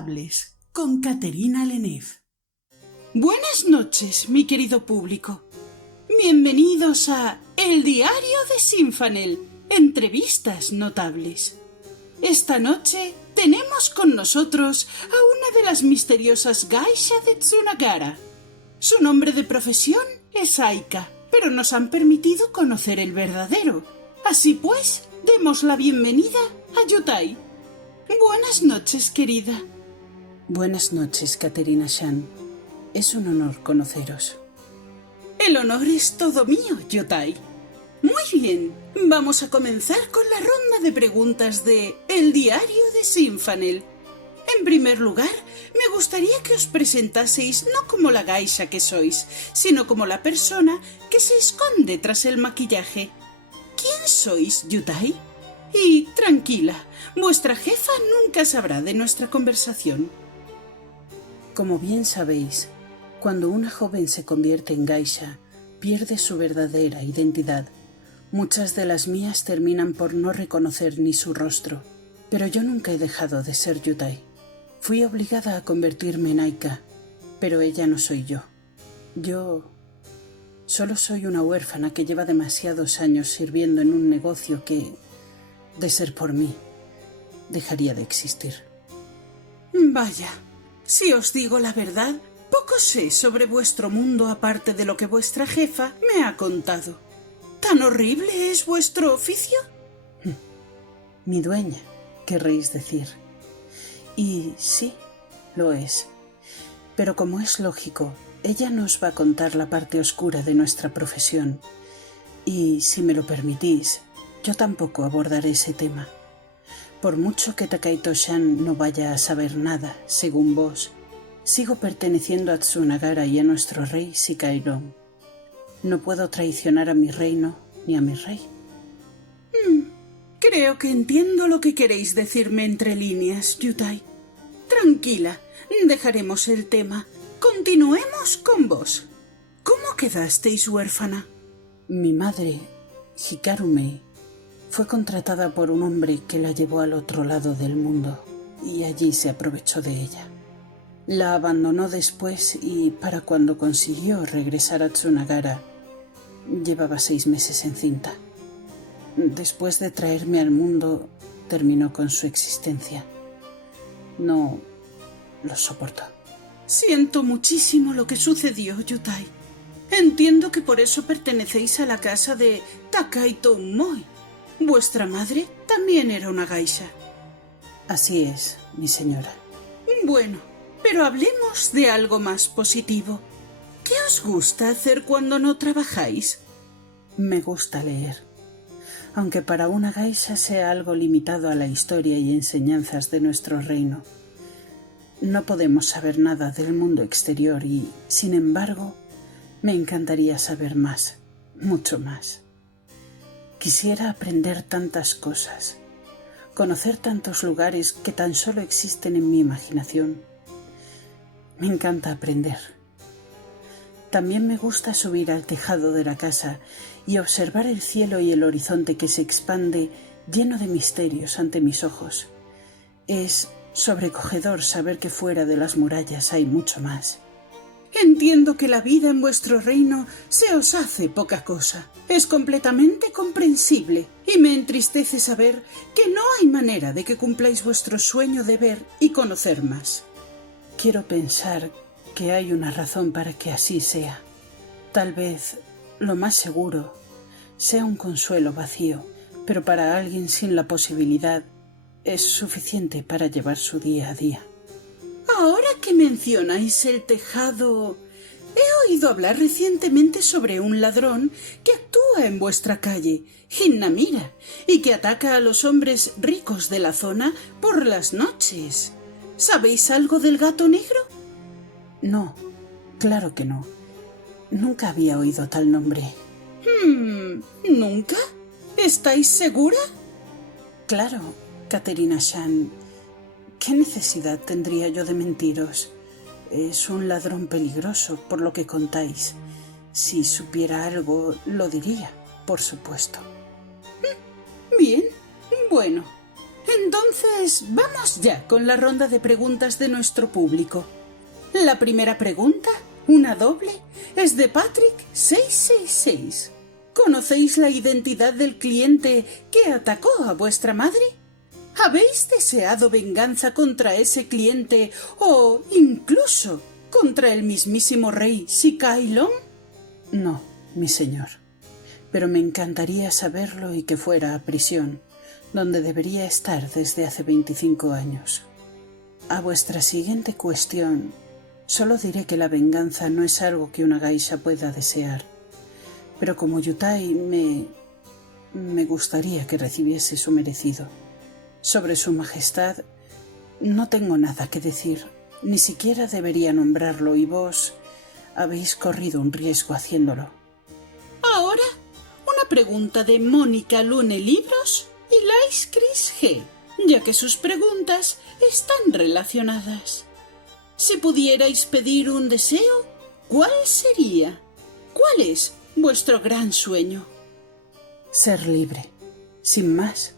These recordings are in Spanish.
Notables, con Caterina Lenef. Buenas noches, mi querido público. Bienvenidos a El Diario de Sinfanel, Entrevistas Notables. Esta noche tenemos con nosotros a una de las misteriosas Geisha de Tsunagara. Su nombre de profesión es Aika, pero nos han permitido conocer el verdadero. Así pues, demos la bienvenida a Yutai. Buenas noches, querida. Buenas noches, Caterina-chan. Es un honor conoceros. El honor es todo mío, Yutai. Muy bien, vamos a comenzar con la ronda de preguntas de El Diario de Sinfanel. En primer lugar, me gustaría que os presentaseis no como la geisha que sois, sino como la persona que se esconde tras el maquillaje. ¿Quién sois, Yutai? Y tranquila, vuestra jefa nunca sabrá de nuestra conversación. Como bien sabéis, cuando una joven se convierte en geisha, pierde su verdadera identidad. Muchas de las mías terminan por no reconocer ni su rostro, pero yo nunca he dejado de ser Yutai. Fui obligada a convertirme en Aika, pero ella no soy yo. Yo solo soy una huérfana que lleva demasiados años sirviendo en un negocio que, de ser por mí, dejaría de existir. Vaya, si os digo la verdad, poco sé sobre vuestro mundo aparte de lo que vuestra jefa me ha contado. ¿Tan horrible es vuestro oficio? Mi dueña, querréis decir. Y sí, lo es. Pero como es lógico, ella nos va a contar la parte oscura de nuestra profesión. Y, si me lo permitís, yo tampoco abordaré ese tema. Por mucho que Takaito-chan no vaya a saber nada, según vos, sigo perteneciendo a Tsunagara y a nuestro rey Shikairon. No puedo traicionar a mi reino ni a mi rey. Creo que entiendo lo que queréis decirme entre líneas, Yutai. Tranquila, dejaremos el tema. Continuemos con vos. ¿Cómo quedasteis huérfana? Mi madre, Hikarume, fue contratada por un hombre que la llevó al otro lado del mundo y allí se aprovechó de ella. La abandonó después y, para cuando consiguió regresar a Tsunagara, llevaba 6 meses encinta. Después de traerme al mundo, terminó con su existencia. No lo soportó. Siento muchísimo lo que sucedió, Yutai. Entiendo que por eso pertenecéis a la casa de Takaito Umoi. Vuestra madre también era una geisha. Así es, mi señora. Bueno, pero hablemos de algo más positivo. ¿Qué os gusta hacer cuando no trabajáis? Me gusta leer. Aunque para una geisha sea algo limitado a la historia y enseñanzas de nuestro reino. No podemos saber nada del mundo exterior y, sin embargo, me encantaría saber más, mucho más. Quisiera aprender tantas cosas, conocer tantos lugares que tan solo existen en mi imaginación. Me encanta aprender. También me gusta subir al tejado de la casa y observar el cielo y el horizonte que se expande lleno de misterios ante mis ojos. Es sobrecogedor saber que fuera de las murallas hay mucho más. Entiendo que la vida en vuestro reino se os hace poca cosa. Es completamente comprensible y me entristece saber que no hay manera de que cumpláis vuestro sueño de ver y conocer más. Quiero pensar que hay una razón para que así sea. Tal vez, lo más seguro, sea un consuelo vacío, pero para alguien sin la posibilidad es suficiente para llevar su día a día. Ahora que mencionáis el tejado, he oído hablar recientemente sobre un ladrón que actúa en vuestra calle, Hinnamira, y que ataca a los hombres ricos de la zona por las noches. ¿Sabéis algo del gato negro? No, claro que no. Nunca había oído tal nombre. ¿Nunca? ¿Estáis segura? Claro, Caterina-chan. ¿Qué necesidad tendría yo de mentiros? Es un ladrón peligroso, por lo que contáis. Si supiera algo, lo diría, por supuesto. Bien, bueno, Entonces, vamos ya con la ronda de preguntas de nuestro público. La primera pregunta, una doble, es de Patrick 666. ¿Conocéis la identidad del cliente que atacó a vuestra madre? ¿Habéis deseado venganza contra ese cliente o incluso contra el mismísimo rey Sikailon? No, mi señor, pero me encantaría saberlo y que fuera a prisión, donde debería estar desde hace 25 años. A vuestra siguiente cuestión, solo diré que la venganza no es algo que una geisha pueda desear, pero como Yutai me gustaría que recibiese su merecido. Sobre su majestad no tengo nada que decir, ni siquiera debería nombrarlo y vos habéis corrido un riesgo haciéndolo. Ahora, una pregunta de Mónica Lune Libros y Lais Chris G, ya que sus preguntas están relacionadas. Si pudierais pedir un deseo, ¿cuál sería? ¿Cuál es vuestro gran sueño? Ser libre, sin más.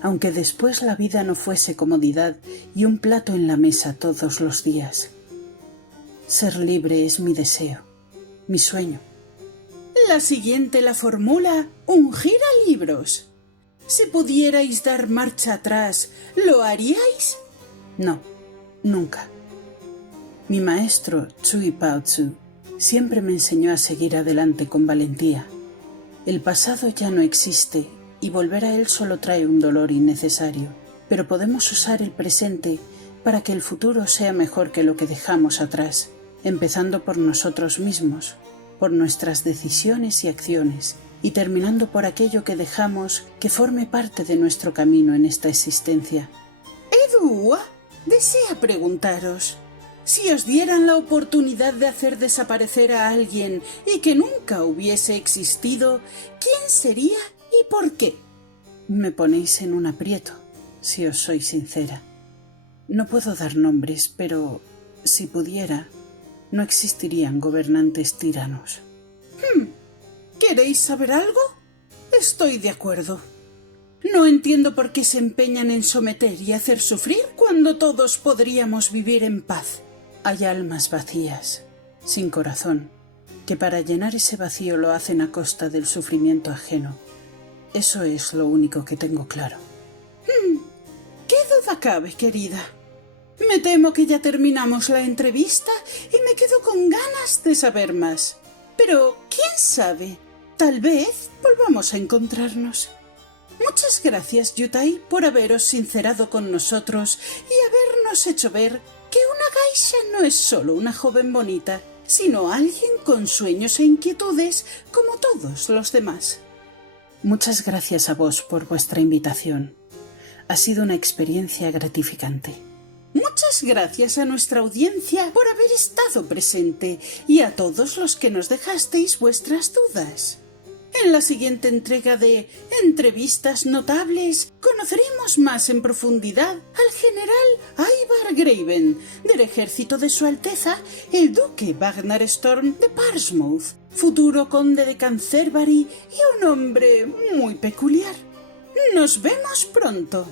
Aunque después la vida no fuese comodidad y un plato en la mesa todos los días. Ser libre es mi deseo, mi sueño. La siguiente la formula un giralibros. Si pudierais dar marcha atrás, ¿lo haríais? No, nunca. Mi maestro, Tsui Pao-tzu, siempre me enseñó a seguir adelante con valentía. El pasado ya no existe y volver a él solo trae un dolor innecesario, pero podemos usar el presente para que el futuro sea mejor que lo que dejamos atrás, empezando por nosotros mismos, por nuestras decisiones y acciones, y terminando por aquello que dejamos que forme parte de nuestro camino en esta existencia. Edua desea preguntaros, si os dieran la oportunidad de hacer desaparecer a alguien y que nunca hubiese existido, ¿quién sería y por qué? Me ponéis en un aprieto, si os soy sincera. No puedo dar nombres, pero si pudiera, no existirían gobernantes tiranos. ¿Queréis saber algo? Estoy de acuerdo. No entiendo por qué se empeñan en someter y hacer sufrir cuando todos podríamos vivir en paz. Hay almas vacías, sin corazón, que para llenar ese vacío lo hacen a costa del sufrimiento ajeno. Eso es lo único que tengo claro. ¿Qué duda cabe, querida? Me temo que ya terminamos la entrevista y me quedo con ganas de saber más. Pero, ¿quién sabe? Tal vez volvamos a encontrarnos. Muchas gracias, Yutai, por haberos sincerado con nosotros y habernos hecho ver que una geisha no es solo una joven bonita, sino alguien con sueños e inquietudes como todos los demás. Muchas gracias a vos por vuestra invitación. Ha sido una experiencia gratificante. Muchas gracias a nuestra audiencia por haber estado presente y a todos los que nos dejasteis vuestras dudas. En la siguiente entrega de Entrevistas Notables conoceremos más en profundidad al general Ivar Graven del ejército de Su Alteza, el duque Wagner Storm de Portsmouth, futuro conde de Canterbury y un hombre muy peculiar. Nos vemos pronto.